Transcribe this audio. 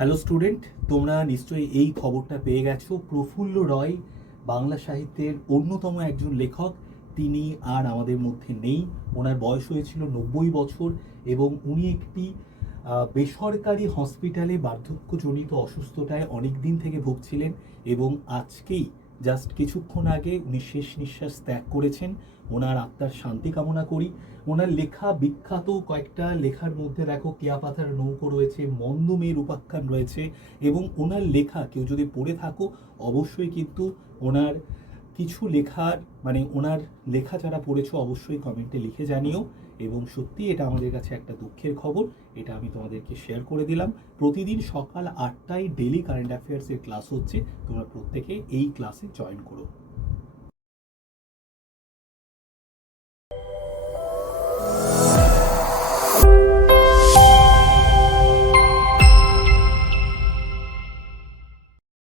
Hello student তোমরা নিশ্চয়ই এই খবরটা পেয়ে গেছো। প্রফুল্ল রয়, বাংলা সাহিত্যের অন্যতম একজন লেখক। তিনি আর আমাদের মধ্যে নেই। ওনার বয়স হয়েছিল নব্বই বছর এবং উনি একটি বেসরকারি হসপিটালে বার্ধক্যজনিত অসুস্থতায় অনেক দিন থেকে ভুগছিলেন এবং আজকেই জাস্ট কিছুক্ষণ আগে উনি শেষ নিঃশ্বাস ত্যাগ করেছেন। ওনার আত্মার শান্তি কামনা করি। ওনার লেখা, বিখ্যাত কয়েকটা লেখার মধ্যে দেখো, কেয়াপাথার নৌকো রয়েছে মন্দমের উপাখ্যান রয়েছে এবং ওনার লেখা, কেউ যদি পড়ে থাকো, অবশ্যই কিন্তু ওনার কিছু লেখার মানে ওনার লেখা যারা পড়েছো অবশ্যই কমেন্টে লিখে জানিও এবং সত্যি এটা আমাদের কাছে একটা দুঃখের খবর, এটা আমি তোমাদেরকে শেয়ার করে দিলাম। প্রতিদিন সকাল আটটায় ডেলি কারেন্ট অ্যাফেয়ার্সের ক্লাস হচ্ছে, তোমরা প্রত্যেকে এই ক্লাসে জয়েন করো।